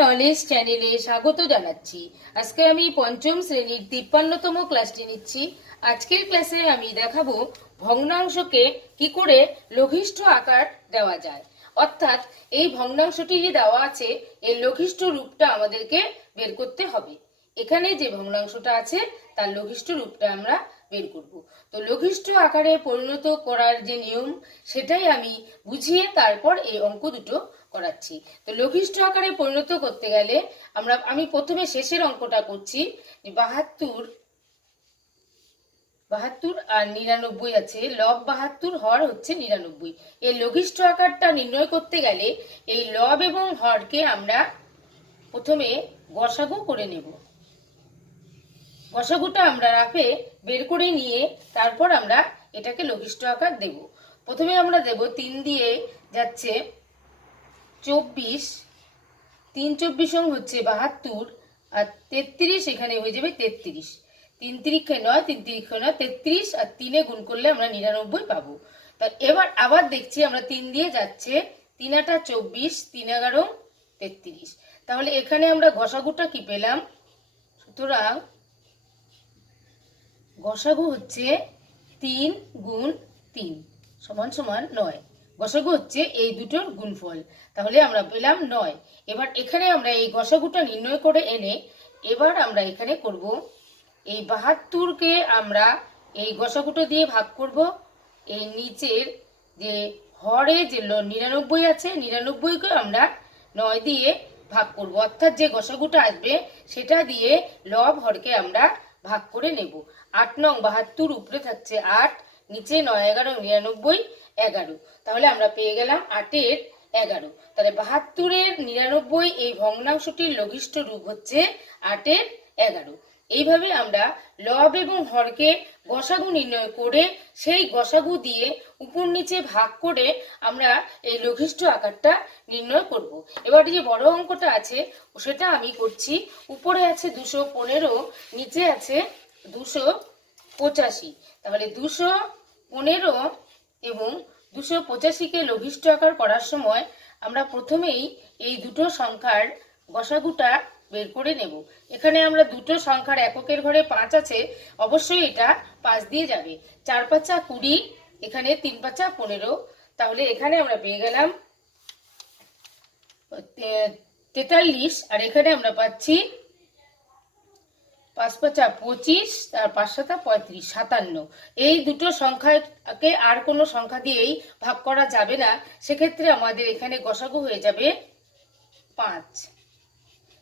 Knowledge চ্যানেলে স্বাগত জানাচ্ছি। আজকে আমি পঞ্চম শ্রেণীর 53তম ক্লাসটি নিচ্ছি। আজকের ক্লাসে আমি দেখাবো ভগ্নাংশকে কি করে লঘিষ্ঠ আকার দেওয়া যায়, অর্থাৎ এই ভগ্নাংশটি যে দেওয়া আছে এর লঘিষ্ঠ রূপটা আমাদেরকে বের করতে হবে। এখানে যে ভগ্নাংশটা আছে তার লঘিষ্ঠ রূপটা আমরা বের করব। তো লঘিষ্ঠ আকারে পরিণত করার যে নিয়ম সেটাই আমি বুঝিয়ে তারপর এই অঙ্ক দুটো করাচ্ছি। তো লঘিষ্ঠ আকারে পরিণত করতে গেলে আমি প্রথমে শেষের অঙ্কটা করছি। 72 আর 99 আছে, লব 72, হর হচ্ছে 99। এই লঘিষ্ঠ আকারটা নির্ণয় করতে গেলে এই লব এবং হরকে আমরা প্রথমে গসাগু করে নেব। গসাগুটা আমরা রাফে বের করে নিয়ে তারপর আমরা এটাকে লঘিষ্ঠ আকার দেব। প্রথমে আমরা দেব 3 দিয়ে যাচ্ছে 24, 3 24 হচ্ছে 72, আর 33 এখানে হয়ে যাবে 33। 3 তিরিক্ষে 9, 3 তিরিক্ষে 9, 33, আর 3 গুণ করলে আমরা 99 পাবো। তা এবার আবার দেখছি আমরা 3 দিয়ে যাচ্ছে 3 8 24, 3 11 33। তাহলে এখানে আমরা গসাগুটা কি পেলাম? সুতরাং গসাগু হচ্ছে 3 গুণ 3 সমান সমান 9। গসাগু হচ্ছে এই দুটোর গুণফল, তাহলে আমরা পেলাম 9। এবার এখানে আমরা এই গসাগুটা নির্ণয় করে এনে এবার আমরা এখানে করব এই 72কে আমরা এই গসাগুটা দিয়ে ভাগ করব। এই নিচের যে হরে যে 99 আছে 99কে আমরা 9 দিয়ে ভাগ করব, অর্থাৎ যে গসাগুটা আসবে সেটা দিয়ে লব হরকে আমরা ভাগ করে নেব। 8 নং 72, উপরে থাকছে 8, নিচে 9 11 99 11। তাহলে আমরা পেয়ে গেলাম 8 এর 11। তাহলে 72 এর 99 এই ভগ্নাংশটির লঘিষ্ঠ রূপ হচ্ছে 8 এর 11। এইভাবে আমরা লব এবং হরকে গসাগু নির্ণয় করে সেই গসাগু দিয়ে উপর নিচে ভাগ করে আমরা এই লঘিষ্ঠ আকারটা নির্ণয় করব। এবার যে বড় অঙ্কটা আছে সেটা আমি করছি। উপরে আছে 215, নিচে আছে 285। তাহলে 215 এবং 285কে লঘিষ্ঠ আকার করার সময় আমরা প্রথমেই এই দুটো সংখ্যার গসাগুটা বের করে নেব। এখানে আমরা দুটো সংখ্যার এককের ঘরে 5 আছে, অবশ্যই এটা 5 দিয়ে যাবে। 4 5 20, এখানে 3 5 15। তাহলে এখানে আমরা পেয়ে গেলাম 43, আর এখানে আমরা পাচ্ছি 5 5 25, আর 5 7 35, 57। এই দুটো সংখ্যাকে আর কোনো সংখ্যা দিয়েই ভাগ করা যাবে না, সেক্ষেত্রে আমাদের এখানে গসাগু হয়ে যাবে 5।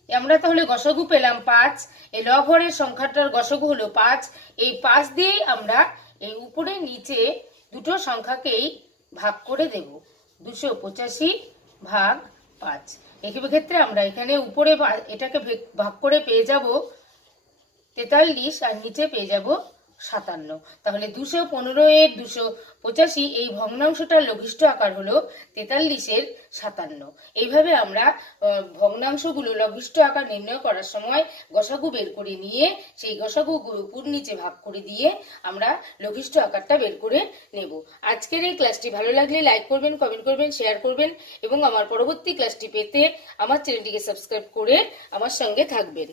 আমরা তাহলে গসাগু পেলাম 5। এই লব হরের সংখ্যাটার গসাগু হলো 5। এই 5 দিয়েই আমরা এই উপরে নিচে দুটো সংখ্যাকেই ভাগ করে দেব। 285 ভাগ 5। এক্ষেত্রে আমরা এখানে উপরে এটাকে ভাগ করে পেয়ে যাব 43, আর নিচে পেয়ে যাব 57। তাহলে 215 এর 285 এই ভগ্নাংশটার লঘিষ্ঠ আকার হলো 43 এর 57। এইভাবে আমরা ভগ্নাংশগুলো লঘিষ্ঠ আকার নির্ণয় করার সময় গসাগু বের করে নিয়ে সেই গসাগুগুলো উপর নিচে ভাগ করে দিয়ে আমরা লঘিষ্ঠ আকারটা বের করে নেব। আজকের এই ক্লাসটি ভালো লাগলে লাইক করবেন, কমেন্ট করবেন, শেয়ার করবেন এবং আমার পরবর্তী ক্লাসটি পেতে আমার চ্যানেলটিকে সাবস্ক্রাইব করে আমার সঙ্গে থাকবেন।